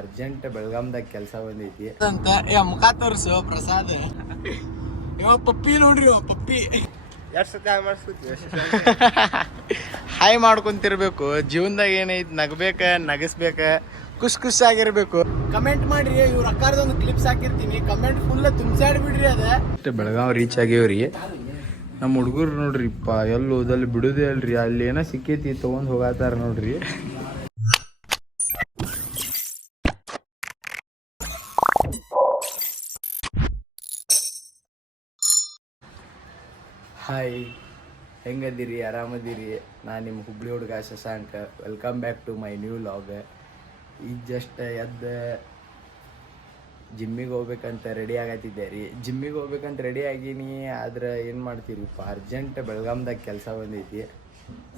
Urgent ಬೆಳಗಾಂದಾಗ ಕೆಲಸ ಬಂದೈತಿ ಅಂತ ಮುಖ ತೋರ್ಸು ಪ್ರಸಾದ್. ಇವ ಪಪ್ಪಿ ನೋಡ್ರಿ, ಪಪ್ಪಿ ಹಾಯ್ ಮಾಡ್ಕೊಂತಿರ್ಬೇಕು. ಜೀವನದಾಗ ಏನೈತಿ, ನಗಬೇಕ, ನಗಸ್ಬೇಕ, ಖುಷ್ ಆಗಿರ್ಬೇಕು. ಕಮೆಂಟ್ ಮಾಡ್ರಿ, ಇವ್ರ ಅಕ್ಕಾರ್ದೊಂದು ಕ್ಲಿಪ್ಸ್ ಹಾಕಿರ್ತೀನಿ, ಕಮೆಂಟ್ ಫುಲ್ ತುಂಬಿಸಾಡ್ಬಿಡ್ರಿ. ಅದ ಬೆಳಗಾವ್ ರೀಚ್ ಆಗ್ಯಾವ್ರಿ. ನಮ್ಮ ಹುಡುಗರು ನೋಡ್ರಿಪ್ಪ, ಎಲ್ಲಿ ಓದಲ್ಲಿ ಬಿಡುದೇ ಅಲ್ರಿ. ಅಲ್ಲಿ ಏನೋ ಸಿಕ್ಕೈತಿ ತಗೊಂಡ್ ಹೋಗತ್ತಾರ ನೋಡ್ರಿ. ಹಾಯ್, ಹೆಂಗದಿರಿ? ಆರಾಮದಿರಿ? ನಾನು ನಿಮ್ಮ ಹುಬ್ಳಿ ಹುಡುಗ Shashank. Welcome back to my new vlog. ಈಗ ಜಸ್ಟ್ ಎದ್ದು ಜಿಮ್ಮಿಗೆ ಹೋಗ್ಬೇಕಂತ ರೆಡಿ ಆಗತ್ತಿದ್ದೆ ರೀ. ಜಿಮ್ಮಿಗೆ ಹೋಗ್ಬೇಕಂತ ರೆಡಿ ಆಗೀನಿ. ಆದ್ರೆ ಏನು ಮಾಡ್ತೀರಿಪ್ಪ, ಅರ್ಜೆಂಟ್ ಬೆಳಗಾಂದಾಗ ಕೆಲಸ ಬಂದೈತಿ.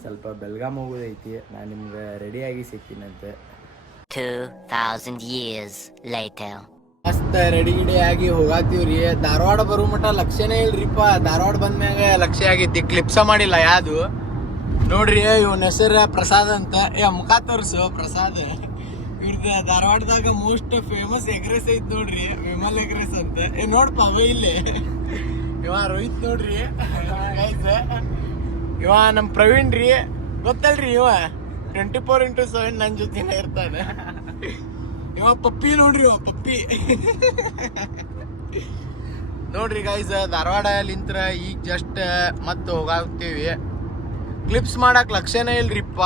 ಸ್ವಲ್ಪ ಬೆಳಗಾಂ ಹೋಗೋದೈತಿ. ನಾನು ನಿಮ್ಗೆ ರೆಡಿಯಾಗಿ ಸಿಗ್ತೀನಂತೆ. 2000 years later. ಮಸ್ತ್ ರೆಡಿ ಗಿಡಿ ಆಗಿ ಹೋಗಾತೀವ್ರಿ. ಧಾರವಾಡ ಬರೋ ಮಟ ಲಕ್ಷ್ಯನೇ ಇಲ್ರಿಪ್ಪ. ಧಾರವಾಡ ಬಂದ್ಮ್ಯಾಗ ಲಕ್ಷ್ಯ ಆಗೈತಿ. ಕ್ಲಿಪ್ಸ ಮಾಡಿಲ್ಲ ಯಾವುದು ನೋಡ್ರಿ. ಇವನ ಹೆಸರು ಪ್ರಸಾದ್ ಅಂತ. ಮುಖ ತೋರ್ಸು ಪ್ರಸಾದ್. ಇವ್ರದ್ದು ಧಾರವಾಡದಾಗ ಮೋಸ್ಟ್ ಫೇಮಸ್ ಎಗ್ರೆಸ್ ಐತ್ ನೋಡ್ರಿ, ವಿಮಲ್ ಎಗ್ರೆಸ್ ಅಂತ. ನೋಡ್ಪ ಅವ ಇಲ್ಲಿ ಇವ ರೋಹಿತ್ ನೋಡ್ರಿ. ಇವ ನಮ್ ಪ್ರವೀಣ್ ರೀ, ಗೊತ್ತಲ್ರಿ? ಇವ 24x7 ನನ್ನ ಜೊತೆನೇ ಇರ್ತಾನೆ. ಇವ ಪಪ್ಪಿ ನೋಡ್ರಿ, ಪಪ್ಪಿ ನೋಡ್ರಿ ಗೈಸ್. ಧಾರವಾಡಲಿಂತ್ರ ಈಗ ಜಸ್ಟ್ ಮತ್ತೆ ಹೋಗಾಗ್ತೀವಿ. ಕ್ಲಿಪ್ಸ್ ಮಾಡಕ್ ಲಕ್ಷ್ಯನೇ ಇಲ್ರಿಪ್ಪ.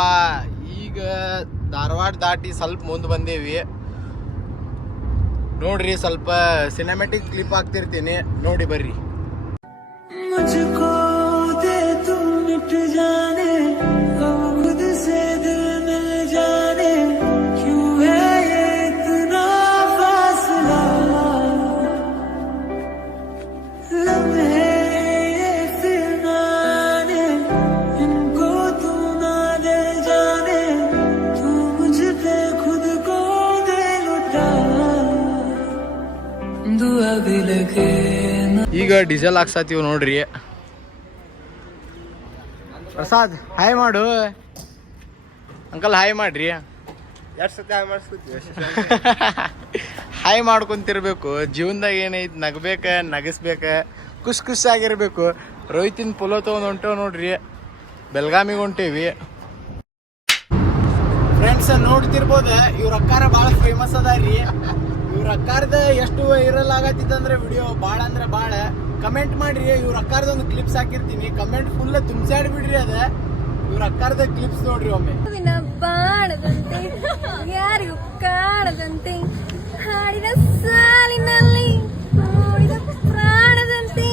ಈಗ ಧಾರವಾಡ ದಾಟಿ ಸ್ವಲ್ಪ ಮುಂದೆ ಬಂದೇವಿ ನೋಡ್ರಿ. ಸ್ವಲ್ಪ ಸಿನಿಮ್ಯಾಟಿಕ್ ಕ್ಲಿಪ್ ಹಾಕ್ತಿರ್ತೀನಿ, ನೋಡಿ ಬರ್ರಿ. ಈಗ ಡೀಸೆಲ್ ಹಾಕ್ಸತ್ತೀವಿ ನೋಡ್ರಿ. ಪ್ರಸಾದ್ ಹಾಯ್ ಮಾಡು. ಅಂಕಲ್ ಹಾಯ್ ಮಾಡ್ರಿ. ಹಾಯ್ ಮಾಡ್ಕೊಂತಿರ್ಬೇಕು. ಜೀವನದಾಗ ಏನೈತಿ, ನಗಬೇಕ, ನಗಸ್ಬೇಕ, ಖುಷ್ ಆಗಿರ್ಬೇಕು. ರೋಹಿತಿನ ಪೊಲೋ ತಗೊಂಡ್ ಹೊಂಟೇವ್ ನೋಡ್ರಿ. ಬೆಳಗಾಮಿಗೆ ಹೊಂಟೇವಿ. ಫ್ರೆಂಡ್ಸ್ ನೋಡ್ತಿರ್ಬೋದ, ಇವ್ರ ಅಕ್ಕಾರ ಭಾಳ ಫೇಮಸ್ ಅದ ರೀ. ಇವ್ರ ಅಕ್ಕಾರ್ದ ಎಷ್ಟು ವೈರಲ್ ಆಗತ್ತಿತ್ತಂದ್ರೆ ವಿಡಿಯೋ ಭಾಳ ಅಂದ್ರೆ ಭಾಳ. ಕಮೆಂಟ್ ಮಾಡ್ರಿ, ಇವ್ರ ಅಕ್ಕಾರ್ದೊಂದು ಕ್ಲಿಪ್ಸ್ ಹಾಕಿರ್ತೀನಿ, ಕಮೆಂಟ್ ಫುಲ್ ತುಂಬಿಸಾಡ್ಬಿಡ್ರಿ. ಅದ ಇವ್ರ ಅಕ್ಕಾರ್ದ ಕ್ಲಿಪ್ಸ್ ನೋಡ್ರಿ ಒಮ್ಮೆ. ಬಾಣದಂತೆ ಯಾರಿಗೂ ಕಾಣದಂತೆ ಹಾಡಿದ ಸಾಲಿನಲ್ಲಿ ನೋಡಿದ ಪ್ರಾಣದಂತೆ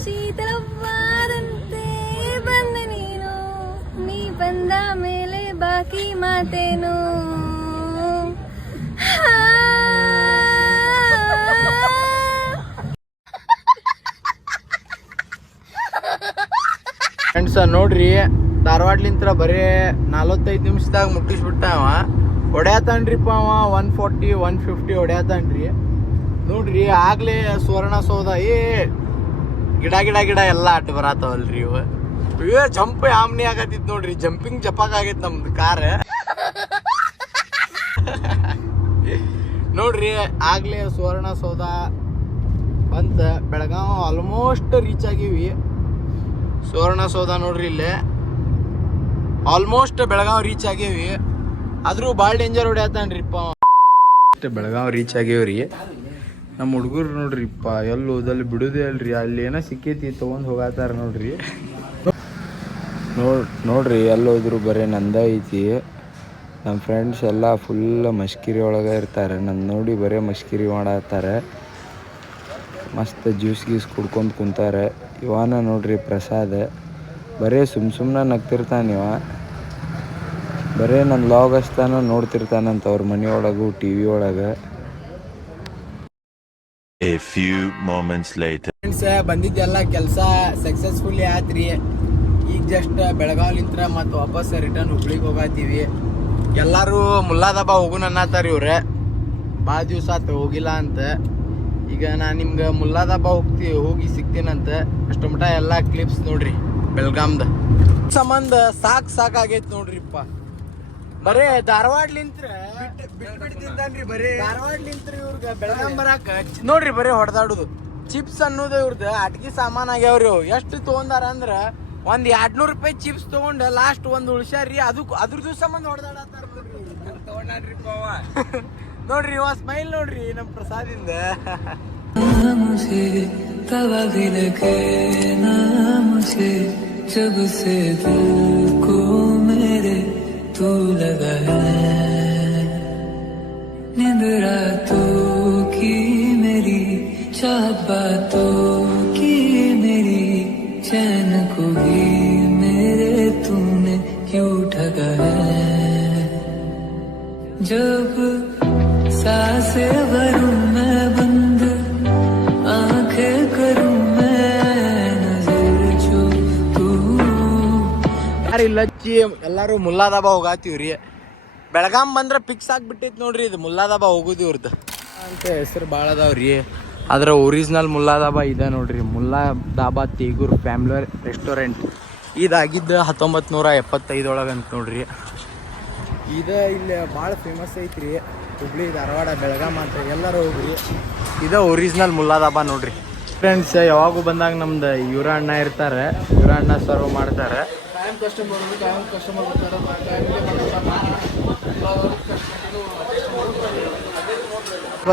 ಶೀತಲವಾದಂತೆ ಬಂದ ನೀನು. ನೀ ಬಂದ ಮೇಲೆ ಬಾಕಿ ಮಾತೇನು. ಫ್ರೆಂಡ್ಸ್ ನೋಡ್ರಿ, ಧಾರವಾಡ್ಲಿಂತ್ರ ಬರೀ 45 ನಿಮಿಷದಾಗ ಮುಟ್ಟಿಸ್ಬಿಟ್ಟಾವ. ಹೊಡ್ಯಾತನ್ರಿಪ್ಪ ಅವ 140 150 ಹೊಡ್ಯಾತನ್ರಿ. ನೋಡ್ರಿ ಆಗ್ಲೇ ಸುವರ್ಣ ಸೌಧ ಗಿಡ ಎಲ್ಲ ಅಡ್ಡ ಬರತ್ತವಲ್ರಿ. ಇವೇ ಜಂಪ್ ಆಮ್ನಿ ಆಗತ್ತಿತ್ತು ನೋಡ್ರಿ. ಜಂಪಿಂಗ್ ಜಪಾಕ್ ಆಗೈತಿ ನಮ್ದು ಕಾರ್. ನೋಡ್ರಿ ಆಗ್ಲೇ ಸುವರ್ಣ ಸೌಧ ಬಂತ. ಬೆಳಗಾವ್ ಆಲ್ಮೋಸ್ಟ್ ರೀಚ್ ಆಗಿವಿ. ಸುವರ್ಣ ಸೌಧ ನೋಡ್ರಿ ಇಲ್ಲೇ ಆಲ್ಮೋಸ್ಟ್ ಬೆಳಗಾವ್ ರೀಚ್ ಆಗೇವಿ. ಆದ್ರೂ ಭಾಳ ಡೇಂಜರ್ ಹೊಡ್ಯಾತನ್ರಿಪ್ಪ. ಬೆಳಗಾವ್ ರೀಚ್ ಆಗ್ಯಾವ್ರಿ. ನಮ್ಮ ಹುಡುಗರು ನೋಡ್ರಿಪ್ಪ, ಎಲ್ಲಿ ಓದಲ್ಲಿ ಬಿಡುದೇ ಅಲ್ರಿ. ಅಲ್ಲಿ ಏನೋ ಸಿಕ್ಕೈತಿ ತಗೊಂಡ್ ಹೋಗತ್ತಾರ ನೋಡ್ರಿ. ನೋಡ್ರಿ ಎಲ್ಲಿ ಹೋದ್ರು ಬರೀ ನಂದ ಐತಿ. ನಮ್ಮ ಫ್ರೆಂಡ್ಸ್ ಎಲ್ಲ ಫುಲ್ ಮಶ್ಕಿರಿ ಒಳಗೆ ಇರ್ತಾರೆ. ನನ್ನ ನೋಡಿ ಬರೀ ಮಶ್ಕಿರಿ ಮಾಡತ್ತಾರೆ. ಮಸ್ತ್ ಜ್ಯೂಸ್ ಗೀಸ್ ಕುಡ್ಕೊಂಡು ಕುಂತಾರೆ. ಇವನ ನೋಡ್ರಿ ಪ್ರಸಾದ್, ಬರೀ ಸುಮ್ಮನೆ ನಗ್ತಿರ್ತಾನೆ. ಇವ ಬರೀ ನನ್ನ ಲಾಗ್ ಹಚ್ತಾನ ನೋಡ್ತಿರ್ತಾನಂತ ಅವ್ರ ಮನೆಯೊಳಗು TV ಒಳಗೆ. A few moments later. Friends ಬಂದಿದ್ದೆಲ್ಲ ಕೆಲಸ ಸಕ್ಸಸ್ಫುಲಿ ಆತ್ರಿ. ಈಗ ಜಸ್ಟ್ ಬೆಳಗಾವ್ಲಿಂತ್ರ ಮತ್ತು ವಾಪಸ್ ರಿಟರ್ನ್ ಹುಬ್ಳಿಗೆ ಹೋಗತ್ತೀವಿ. ಎಲ್ಲರೂ ಮುಲ್ಲಾದಬ್ಬ ಹೋಗುನ ಅನ್ನತ್ತಾರ. ಇವ್ರೆ ಭಾಳ ದಿವಸ ಆತು ಹೋಗಿಲ್ಲ ಅಂತ. ಈಗ ನಾನು ನಿಮ್ಗೆ ಮುಲ್ಲಾದಬ್ಬ ಹೋಗಿ ಸಿಗ್ತೀನಂತ. ಅಷ್ಟು ಮಟ ಎಲ್ಲ ಕ್ಲಿಪ್ಸ್ ನೋಡ್ರಿ ಬೆಳಗಾಮ್ದ ಸಂಬಂಧ ಸಾಕಾಗೈತಿ ನೋಡ್ರಿಪ್ಪ. ಬರೇ ಧಾರವಾಡ್ಲಿಂತ್ರ ಧಾರವಾಡ್ಲಿಂತ್ರಿ ಇವ್ರಿಗೆ ಬೆಳಗಾಂ ಬರಾಕ ನೋಡ್ರಿ ಬರೀ ಹೊಡೆದಾಡುದು. ಚಿಪ್ಸ್ ಅನ್ನೋದು ಇವ್ರದ್ದು ಆಟಿಕೆ ಸಾಮಾನ್ ಆಗ್ಯಾವ್ರಿ. ಎಷ್ಟು ತಗೊಂಡಾರ ಅಂದ್ರ ಒಂದ್ 200 ರೂಪಾಯಿ ಚಿಪ್ಸ್ ತಗೊಂಡ ಲಾಸ್ಟ್ ಒಂದ್ ಉಳ್ಸ್ಯಾರ್ರಿ. ಅದ್ರದ್ದು ಸಂಬಂಧ ಹೊಡೆದಾಡತ್ತಾರ ನೋಡ್ರಿ ಇವ ಸ್ಮೈಲ್ ನೋಡ್ರಿ ನಮ್ ಪ್ರಸಾದಿಂದ. जब से दिल को मेरे तू लगा है नींद रातों की मेरी चाहत बातों की मेरी चैन को भी मेरे तूने क्यों ठगा है जब सांसें भरूं मैं बंद आंखें करूं ಇಲ್ಲಚ್ಚಿ ಎಲ್ಲಾರು ಮುಲ್ಲಾದಾಬಾ ಹೋಗಾತೀವ್ರಿ. ಬೆಳಗಾಂ ಬಂದ್ರ ಫಿಕ್ಸ್ ಆಗ್ಬಿಟ್ಟೈತಿ ನೋಡ್ರಿ ಇದು ಮುಲ್ಲಾದಾಬಾ ಹೋಗುದು ಇವ್ರದ್ದು ಅಂತ ಹೆಸರು ಭಾಳ ಅದಾವ್ರಿ. ಅದ್ರ ಒರಿಜಿನಲ್ ಮುಲ್ಲಾದಾಬಾ ಇದೆ ನೋಡ್ರಿ, ಮುಲ್ಲಾದಾಬಾ ತೇಗೂರ್ ಫ್ಯಾಮಿಲಿ ರೆಸ್ಟೋರೆಂಟ್. ಇದಾಗಿದ್ದು 1975 ಒಳಗಂತ ನೋಡ್ರಿ. ಇದು ಇಲ್ಲಿ ಭಾಳ ಫೇಮಸ್ ಐತ್ರಿ, ಹುಬ್ಳಿ ಧಾರವಾಡ ಬೆಳಗಾಂ ಅಂತ ಎಲ್ಲರೂ ಹೋಗ್ರಿ. ಇದು ಒರಿಜಿನಲ್ ಮುಲ್ಲಾದಾಬಾ ನೋಡ್ರಿ ಫ್ರೆಂಡ್ಸ್. ಯಾವಾಗೂ ಬಂದಾಗ ನಮ್ದು ಇವರ ಅಣ್ಣ ಇರ್ತಾರೆ, ಇವರ ಅಣ್ಣ ಸರ್ವ್ ಮಾಡ್ತಾರೆ.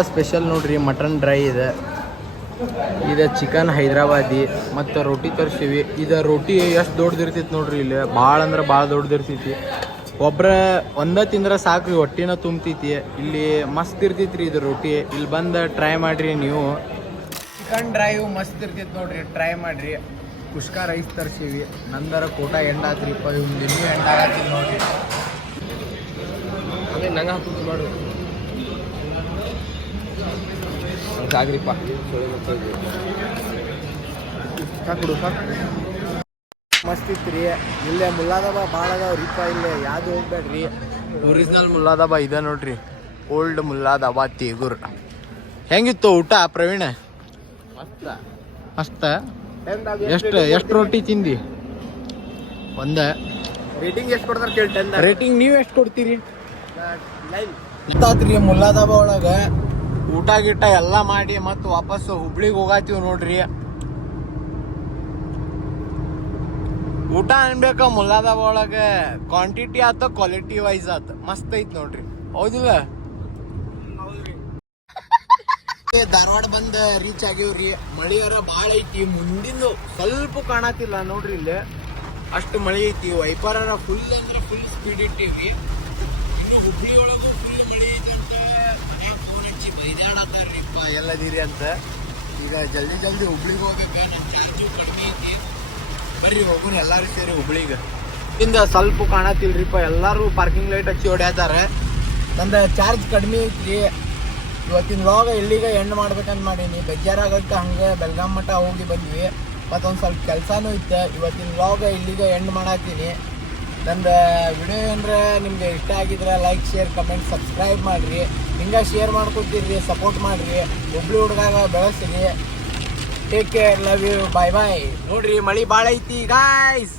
ಸ್ಪೆಷಲ್ ನೋಡ್ರಿ ಮಟನ್ ಡ್ರೈ ಇದೆ, ಇದು ಚಿಕನ್ ಹೈದ್ರಾಬಾದಿ ಮತ್ತು ರೋಟಿ ತರಿಸ್ತೀವಿ. ಇದು ರೋಟಿ ಎಷ್ಟು ದೊಡ್ಡದಿರ್ತೈತಿ ನೋಡ್ರಿ, ಇಲ್ಲಿ ಭಾಳ ಅಂದ್ರೆ ಭಾಳ ದೊಡ್ಡದಿರ್ತೈತಿ. ಒಬ್ರ ಒಂದ ತಿಂದ್ರೆ ಸಾಕ್ರಿ, ಹೊಟ್ಟಿನ ತುಂಬ್ತೈತಿ. ಇಲ್ಲಿ ಮಸ್ತ್ ಇರ್ತೈತ್ರಿ ಇದು ರೋಟಿ. ಇಲ್ಲಿ ಬಂದು ಟ್ರೈ ಮಾಡ್ರಿ ನೀವು. ಚಿಕನ್ ಡ್ರೈವ್ ಮಸ್ತ್ ಇರ್ತೈತಿ ನೋಡ್ರಿ, ಟ್ರೈ ಮಾಡ್ರಿ. ಕುಷ್ಕ ರೈಸ್ ತರ್ಸೀವಿ. ನಂದರ ಕೋಟ ಎಂಡ್ ಆತ್ರಿಪ್ಪ, ಇವ್ನು ದಿನ ಎಂಡ್ ಆಗತ್ತೀವಿ ನೋಡ್ರಿ. ಅದೇ ನಂಗೆ ಹಾಕುದು ಮಾಡು ಆಗ್ರಿಪ್ಪ. ಸಾಕು ಮಸ್ತ್ ಇತ್ತು ರೀ. ಇಲ್ಲೇ ಮುಲ್ಲಾದಾಬಾ ಭಾಳ ಅದಾವ್ರಿಪ್ಪ, ಇಲ್ಲೇ ಯಾವ್ದು ಹೋಗ್ಬೇಡ್ರಿ. ಒರಿಜಿನಲ್ ಮುಲ್ಲಾದಾಬಾ ಇದೆ ನೋಡ್ರಿ, ಓಲ್ಡ್ ಮುಲ್ಲಾದಾಬಾ ತೇಗೂರ್. ಹೆಂಗಿತ್ತು ಊಟ ಪ್ರವೀಣ್? ಮಸ್ತ. ಎಷ್ಟು ರೋಟಿ ತಿಂದಿ? ಒಂದ. ರೇಟಿಂಗ್ ಎಷ್ಟು ಕೊಡ್ತಾರೆ ಕೇಳಿ? ರೇಟಿಂಗ್ ನೀವು ಎಷ್ಟು ಕೊಡ್ತೀರಿ? ಗೊತ್ತಾತ್ರಿ ಮುಲ್ಲಾದಾಬಾ ಒಳಗ ಊಟ ಗಿಟ ಎಲ್ಲ ಮಾಡಿ ಮತ್ತು ವಾಪಸ್ ಹುಬ್ಳಿಗೆ ಹೋಗಾತೀವಿ ನೋಡ್ರಿ. ಊಟ ಅನ್ಬೇಕ ಮುಲ್ಲಾದಾಬಾ ಒಳಗ ಕ್ವಾಂಟಿಟಿ ಆತ ಕ್ವಾಲಿಟಿ ವೈಸ್ ಆತ ಮಸ್ತ್ ಐತ್ ನೋಡ್ರಿ, ಹೌದಿಲ್ಲ? ಧಾರವಾಡ ಬಂದ ರೀಚ್ ಆಗಿವ್ರಿ. ಮಳಿಯರ ಭಾಳ ಐತಿ, ಮುಂದಿಂದು ಸ್ವಲ್ಪ ಕಾಣತಿಲ್ಲ ನೋಡ್ರಿ, ಇಲ್ಲಿ ಅಷ್ಟು ಮಳಿ ಐತಿ. ವೈಪರರ ಫುಲ್ ಅಂದ್ರೆ ಫುಲ್ ಸ್ಪೀಡ್ ಇಟ್ಟಿವಿ. ಇನ್ನು ಹುಬ್ಳಿ ಒಳಗೂ ಫುಲ್ ಮಳಿ ಐತಿ ಅಂತ ಮನ್ಯಾಗ ಫೋನ್ ಹಚ್ಚಿ ಬೈದಾಡತ್ತಾರ್ರಿಪ್ಪ ಎಲ್ಲದಿರಿ ಅಂತ. ಈಗ ಜಲ್ದಿ ಹುಬ್ಳಿಗೆ ಹೋಗ್ಬೇಕ, ನನ್ನ ಚಾರ್ಜು ಕಡಿಮೆ ಐತಿ. ಬರ್ರಿ ಹೋಗೋಣ ಎಲ್ಲಾರು ಸೇರಿ ಹುಬ್ಳಿಗೆ. ಇಂದ ಸ್ವಲ್ಪ ಕಾಣತಿಲ್ರಿಪ್ಪ, ಎಲ್ಲಾರು ಪಾರ್ಕಿಂಗ್ ಲೈಟ್ ಹಚ್ಚಿ ಹೊಡ್ಯಾತಾರೆ. ನಂದು ಚಾರ್ಜ್ ಕಡಿಮೆ ಐತ್ರಿ. ಇವತ್ತಿನ ವ್ಲಾಗ್ ಇಲ್ಲಿಗೆ ಎಂಡ್ ಮಾಡ್ಬೇಕಂತ ಮಾಡೀನಿ. ಬೇಜಾರಾಗತ್ತೆ, ಹಂಗೆ ಬೆಳಗಾಂ ಮಠ ಹೋಗಿ ಬಂದ್ವಿ. ಮತ್ತೊಂದು ಸ್ವಲ್ಪ ಕೆಲಸನೂ ಇತ್ತು. ಇವತ್ತಿನ ವ್ಲಾಗ್ ಇಲ್ಲಿಗೆ ಎಂಡ್ ಮಾಡತ್ತೀನಿ. ನಂದು ವಿಡಿಯೋ ಏನಾರ ನಿಮ್ಗೆ ಇಷ್ಟ ಆಗಿದ್ರೆ ಲೈಕ್, ಶೇರ್, ಕಮೆಂಟ್, ಸಬ್ಸ್ಕ್ರೈಬ್ ಮಾಡಿರಿ. ಹಿಂಗೆ ಶೇರ್ ಮಾಡ್ಕೊತೀರಿ, ಸಪೋರ್ಟ್ ಮಾಡಿರಿ. ಹುಬ್ಳಿ ಹುಡುಗಾಗ ಬೆಳೆಸ್ರಿ. Take care, love you, bye bye. ನೋಡ್ರಿ ಮಳಿ ಭಾಳ ಐತಿ ಗಾಯ್ಸ್.